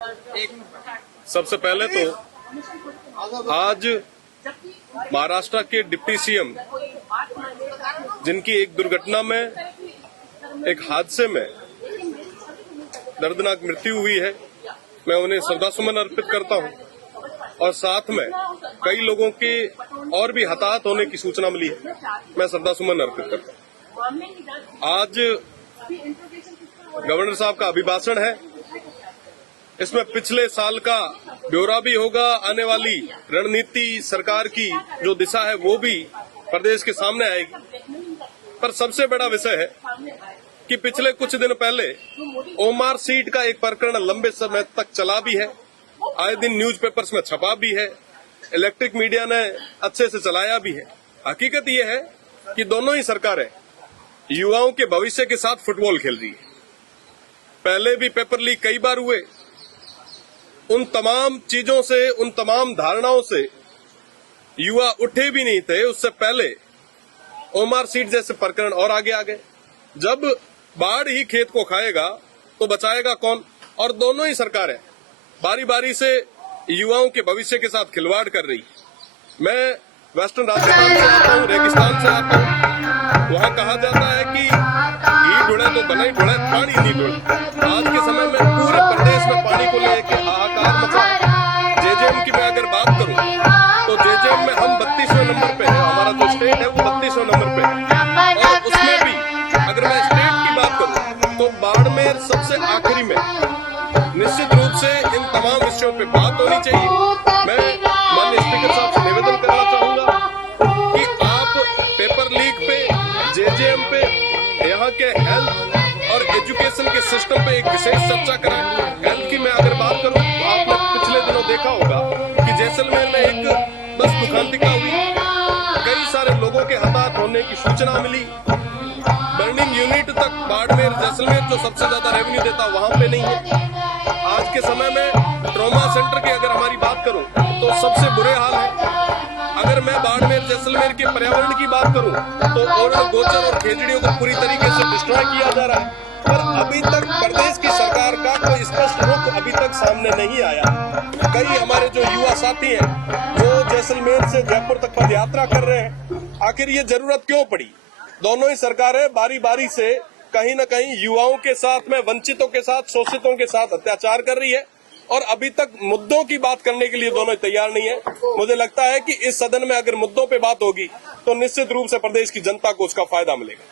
सबसे पहले तो आज महाराष्ट्र के डिप्टी सीएम जिनकी एक दुर्घटना में, एक हादसे में दर्दनाक मृत्यु हुई है, मैं उन्हें श्रद्धासुमन अर्पित करता हूं। और साथ में कई लोगों के और भी हताहत होने की सूचना मिली है, मैं श्रद्धासुमन अर्पित करता हूं। आज गवर्नर साहब का अभिभाषण है, इसमें पिछले साल का ब्यौरा भी होगा, आने वाली रणनीति सरकार की जो दिशा है वो भी प्रदेश के सामने आएगी। पर सबसे बड़ा विषय है कि पिछले कुछ दिन पहले ओमार सीट का एक प्रकरण लंबे समय तक चला भी है, आए दिन न्यूज़पेपर्स में छपा भी है, इलेक्ट्रिक मीडिया ने अच्छे से चलाया भी है। हकीकत ये है कि दोनों ही सरकारें युवाओं के भविष्य के साथ फुटबॉल खेल रही है। पहले भी पेपर लीक कई बार हुए, उन तमाम चीजों से, उन तमाम धारणाओं से युवा उठे भी नहीं थे। उससे पहले ओमार सीट जैसे प्रकरण और आगे आ गए। जब बाढ़ ही खेत को खाएगा तो बचाएगा कौन? और दोनों ही सरकारें बारी बारी से युवाओं के भविष्य के साथ खिलवाड़ कर रही। मैं वेस्टर्न राजस्थान से आता हूँ, रेगिस्तान से आता हूँ। वहाँ कहा जाता है कि घी ढुड़े तो बना ही ढुड़े, पानी नहीं ढुड़े। आज के समय में पूरे प्रदेश में पानी को लेकर हाहाकार मचा है। जेजेएम की मैं अगर बात करूँ तो जेजेएम में हम 32वें नंबर पे है, हमारा जो स्टेट है वो 32वें नंबर पे है। और उसमें भी अगर मैं स्टेट की बात करूँ तो बाड़मेर सबसे आखिरी में। निश्चित रूप से इन तमाम विषयों पे बात होनी चाहिए। मैं माननीय स्पीकर साहब से निवेदन करना चाहूंगा कि आप पेपर लीक पे, जेजेएम पे, यहाँ के हेल्थ और एजुकेशन के सिस्टम पे एक विशेष चर्चा कराएं। हेल्थ की मैं अगर बात करूं तो आपने पिछले दिनों देखा होगा कि जैसलमेर में एक बस दुखांतिका हुई, कई सारे लोगों के हताहत होने की सूचना मिली। बर्निंग यूनिट तक बाड़मेर, जैसलमेर जो सबसे ज्यादा रेवेन्यू देता वहां पे नहीं है। आज के समय में ट्रॉमा सेंटर की अगर हमारी बात करूं तो सबसे बुरे हाल है। अगर मैं बाड़मेर, जैसलमेर के पर्यावरण की बात करूं तो ओरल, गोचर और खेजड़ियों को पूरी तरीके से डिस्ट्रॉय किया जा रहा है। पर अभी तक प्रदेश की सरकार का कोई स्पष्ट रुख अभी तक सामने नहीं आया। कई हमारे जो युवा साथी हैं वो जैसलमेर से जयपुर तक पद यात्रा कर रहे हैं। आखिर ये जरूरत क्यों पड़ी? दोनों ही सरकारें बारी बारी से कहीं न कहीं युवाओं के साथ में, वंचितों के साथ, शोषितों के साथ अत्याचार कर रही है और अभी तक मुद्दों की बात करने के लिए दोनों तैयार नहीं है। मुझे लगता है कि इस सदन में अगर मुद्दों पे बात होगी तो निश्चित रूप से प्रदेश की जनता को उसका फायदा मिलेगा।